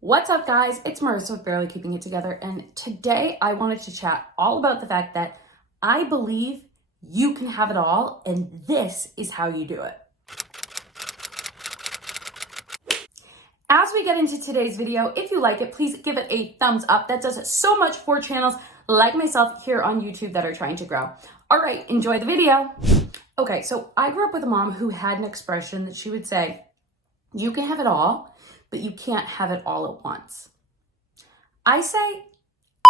What's up, guys? It's Marissa with Barely Keeping It Together, and today I wanted to chat all about the fact that I believe you can have it all, and this is how you do it. As we get into today's video, if you like it, please give it a thumbs up. That does so much for channels like myself here on YouTube that are trying to grow. All right, enjoy the video. Okay, so I grew up with a mom who had an expression that she would say, you can have it all, but you can't have it all at once. I say,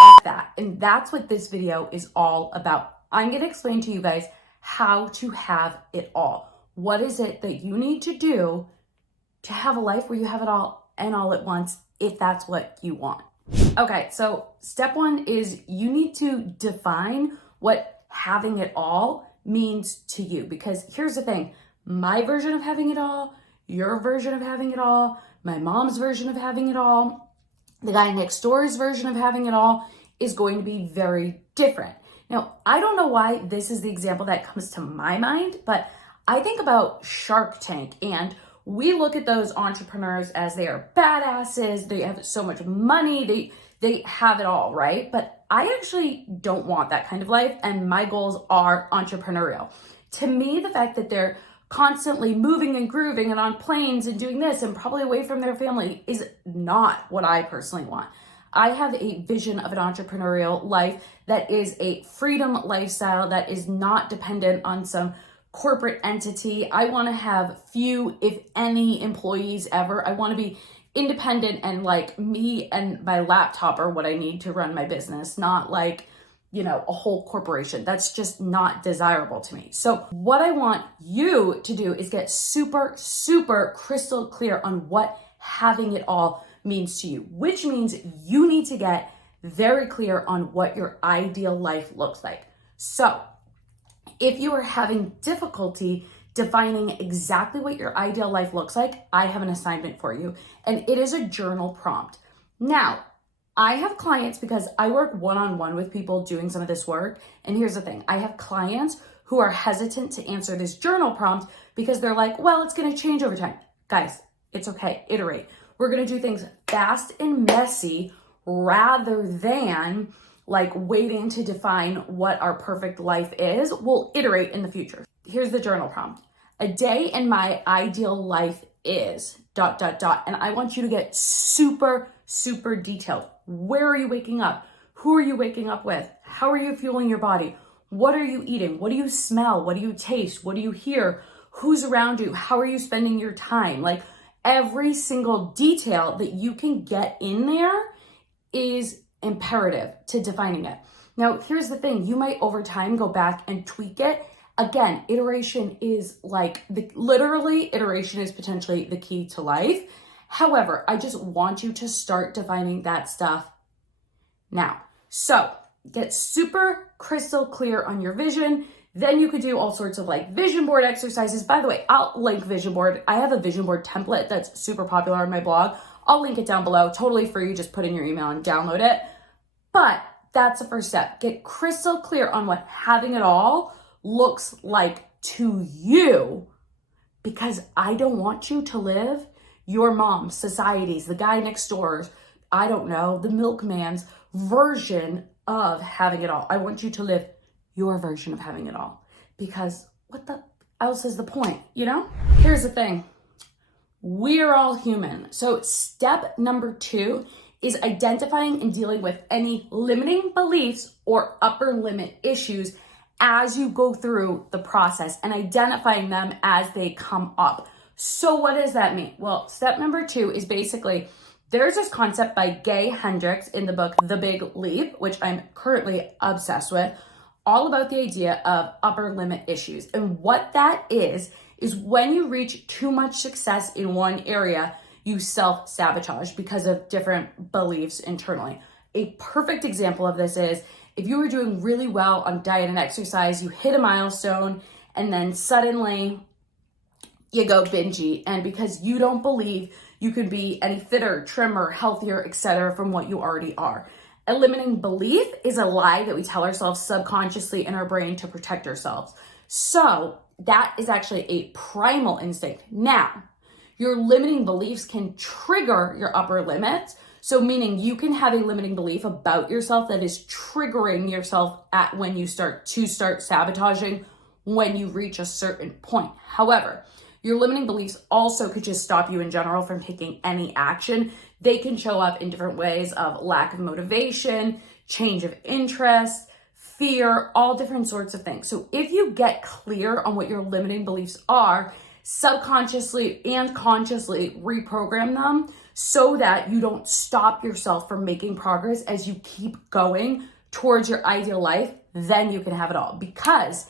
F that, and that's what this video is all about. I'm gonna explain to you guys how to have it all. What is it that you need to do to have a life where you have it all and all at once, if that's what you want. Okay, so step one is you need to define what having it all means to you, because here's the thing, my version of having it all, your version of having it all, my mom's version of having it all, the guy next door's version of having it all is going to be very different. Now, I don't know why this is the example that comes to my mind, but I think about Shark Tank, and we look at those entrepreneurs as they are badasses, they have so much money, they have it all, right? But I actually don't want that kind of life, and my goals are entrepreneurial. To me, the fact that they're constantly moving and grooving and on planes and doing this and probably away from their family is not what I personally want. I have a vision of an entrepreneurial life that is a freedom lifestyle that is not dependent on some corporate entity. I want to have few, if any, employees ever. I want to be independent, and like me and my laptop are what I need to run my business, not like, you know, a whole corporation. That's just not desirable to me. So what I want you to do is get super crystal clear on what having it all means to you, which means you need to get very clear on what your ideal life looks like. So if you are having difficulty defining exactly what your ideal life looks like, I have an assignment for you, and it is a journal prompt. Now, I have clients, because I work one-on-one with people doing some of this work. And here's the thing, I have clients who are hesitant to answer this journal prompt because they're like, well, it's going to change over time. Guys, it's okay. Iterate. We're going to do things fast and messy rather than like waiting to define what our perfect life is. We'll iterate in the future. Here's the journal prompt. A day in my ideal life is ... And I want you to get super detailed. Where are you waking up? Who are you waking up with? How are you fueling your body? What are you eating? What do you smell? What do you taste? What do you hear? Who's around you? How are you spending your time? Like every single detail that you can get in there is imperative to defining it. Now, here's the thing. You might over time go back and tweak it. Again, iteration is like literally iteration is potentially the key to life. However, I just want you to start defining that stuff now. So get super crystal clear on your vision. Then you could do all sorts of like vision board exercises. By the way, I'll link vision board. I have a vision board template that's super popular on my blog. I'll link it down below, totally free. Just put in your email and download it. But that's the first step. Get crystal clear on what having it all looks like to you, because I don't want you to live your mom's, society's, the guy next door's, I don't know, the milkman's version of having it all. I want you to live your version of having it all, because what the else is the point, you know? Here's the thing. We're all human. So step number 2 is identifying and dealing with any limiting beliefs or upper limit issues as you go through the process, and identifying them as they come up. So what does that mean? Well, step number 2 is basically, there's this concept by Gay Hendricks in the book, The Big Leap, which I'm currently obsessed with, all about the idea of upper limit issues. And what that is when you reach too much success in one area, you self-sabotage because of different beliefs internally. A perfect example of this is if you were doing really well on diet and exercise, you hit a milestone, and then suddenly you go binge eat, and because you don't believe you could be any fitter, trimmer, healthier, etc. from what you already are. A limiting belief is a lie that we tell ourselves subconsciously in our brain to protect ourselves. So that is actually a primal instinct. Now, Your limiting beliefs can trigger your upper limits. So meaning you can have a limiting belief about yourself that is triggering yourself at when you start sabotaging when you reach a certain point. However, your limiting beliefs also could just stop you in general from taking any action. They can show up in different ways of lack of motivation, change of interest, fear, all different sorts of things. So if you get clear on what your limiting beliefs are, subconsciously and consciously reprogram them so that you don't stop yourself from making progress as you keep going towards your ideal life, then you can have it all. Because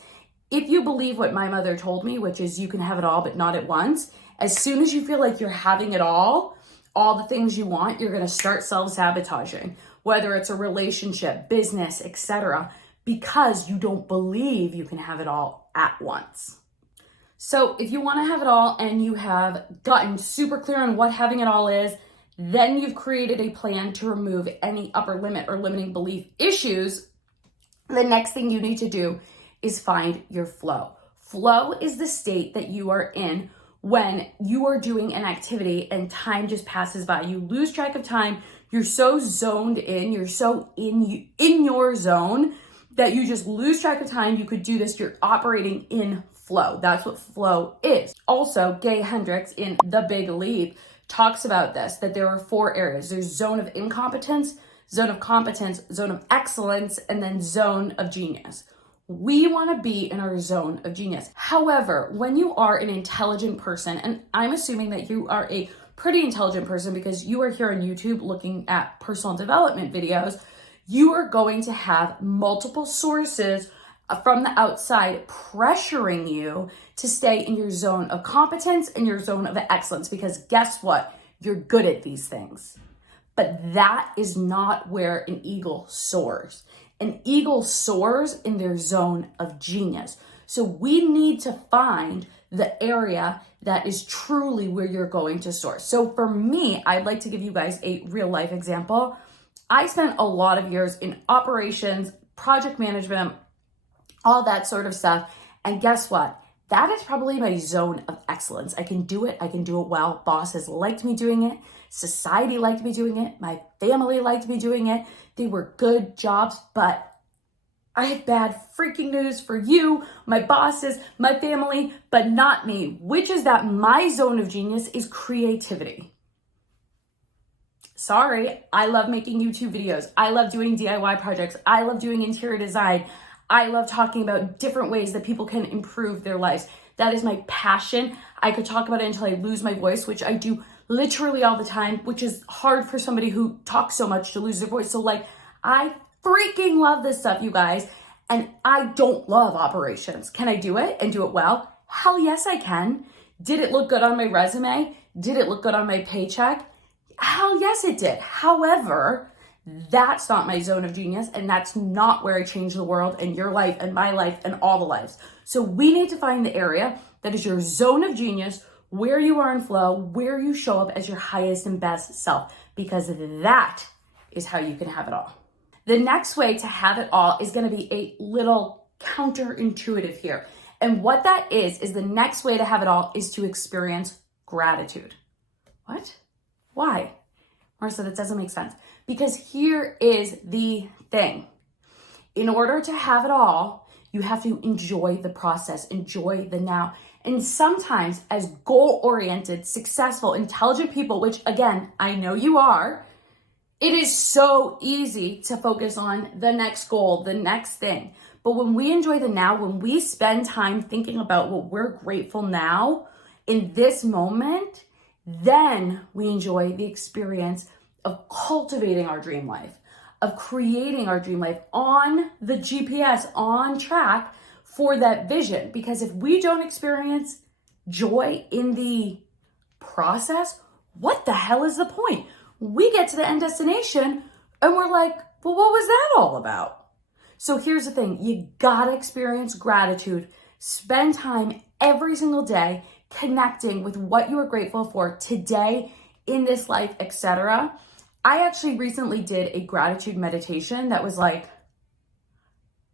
if you believe what my mother told me, which is you can have it all, but not at once, as soon as you feel like you're having it all the things you want, you're going to start self-sabotaging, whether it's a relationship, business, etc., because you don't believe you can have it all at once. So if you want to have it all and you have gotten super clear on what having it all is, then you've created a plan to remove any upper limit or limiting belief issues. The next thing you need to do is find your flow. Flow is the state that you are in when you are doing an activity and time just passes by. You lose track of time. You're so zoned in, you're so in your zone that you just lose track of time. You could do this. You're operating in flow. That's what flow is. Also, Gay Hendricks in The Big Leap talks about this, that there are 4 areas. There's zone of incompetence, zone of competence, zone of excellence, and then zone of genius. We want to be in our zone of genius. However, when you are an intelligent person, and I'm assuming that you are a pretty intelligent person because you are here on YouTube looking at personal development videos, you are going to have multiple sources from the outside pressuring you to stay in your zone of competence and your zone of excellence, because guess what? You're good at these things. But that is not where an eagle soars. An eagle soars in their zone of genius. So we need to find the area that is truly where you're going to soar. So for me, I'd like to give you guys a real life example. I spent a lot of years in operations, project management, all that sort of stuff. And guess what? That is probably my zone of excellence. I can do it. I can do it well. Bosses liked me doing it. Society liked me doing it. My family liked me doing it. They were good jobs, but I have bad freaking news for you, my bosses, my family, but not me, which is that my zone of genius is creativity. Sorry, I love making YouTube videos. I love doing DIY projects. I love doing interior design. I love talking about different ways that people can improve their lives. That is my passion. I could talk about it until I lose my voice, which I do literally all the time, which is hard for somebody who talks so much to lose their voice. So I freaking love this stuff, you guys. And I don't love operations. Can I do it and do it well? Hell yes, I can. Did it look good on my resume? Did it look good on my paycheck? Hell yes, it did. However, that's not my zone of genius, and that's not where I change the world and your life and my life and all the lives. So we need to find the area that is your zone of genius, where you are in flow, where you show up as your highest and best self, because that is how you can have it all. The next way to have it all is going to be a little counterintuitive here. And what that is the next way to have it all is to experience gratitude. What? Why? Marissa, that doesn't make sense. Because here is the thing. In order to have it all, you have to enjoy the process, enjoy the now. And sometimes as goal-oriented, successful, intelligent people, which again, I know you are, it is so easy to focus on the next goal, the next thing. But when we enjoy the now, when we spend time thinking about what we're grateful now in this moment, then we enjoy the experience of cultivating our dream life, of creating our dream life on the GPS, on track for that vision. Because if we don't experience joy in the process, what the hell is the point? We get to the end destination and we're like, well, what was that all about? So here's the thing. You gotta experience gratitude. Spend time every single day connecting with what you are grateful for today, in this life, etc. I actually recently did a gratitude meditation that was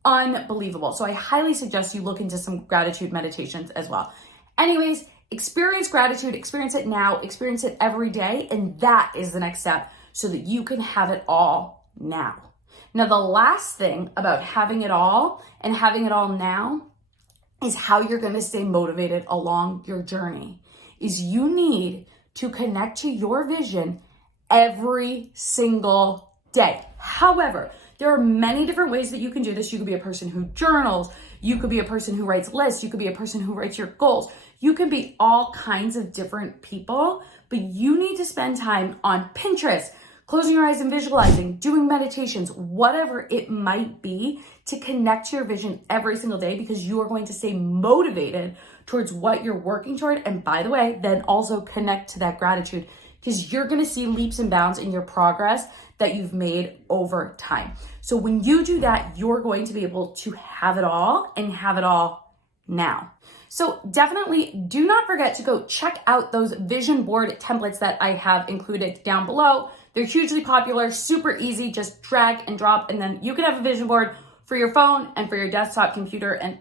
unbelievable. So I highly suggest you look into some gratitude meditations as well. Anyways, Experience gratitude, experience it now, experience it every day, and that is the next step so that you can have it all now. Now, the last thing about having it all and having it all now is how you're going to stay motivated along your journey. Is you need to connect to your vision every single day. However, there are many different ways that you can do this. You could be a person who journals. You could be a person who writes lists. You could be a person who writes your goals. You can be all kinds of different people, but you need to spend time on Pinterest, closing your eyes and visualizing, doing meditations, whatever it might be, to connect to your vision every single day, because you are going to stay motivated towards what you're working toward. And by the way, then also connect to that gratitude, because you're going to see leaps and bounds in your progress that you've made over time. So when you do that, you're going to be able to have it all and have it all now. So definitely do not forget to go check out those vision board templates that I have included down below. They're hugely popular, super easy, just drag and drop, and then you can have a vision board for your phone and for your desktop computer and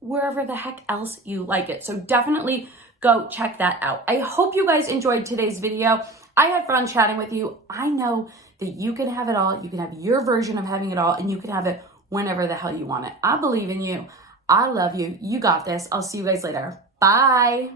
wherever the heck else you like it. So definitely go check that out. I hope you guys enjoyed today's video. I had fun chatting with you. I know that you can have it all. You can have your version of having it all, and you can have it whenever the hell you want it. I believe in you. I love you. You got this. I'll see you guys later. Bye.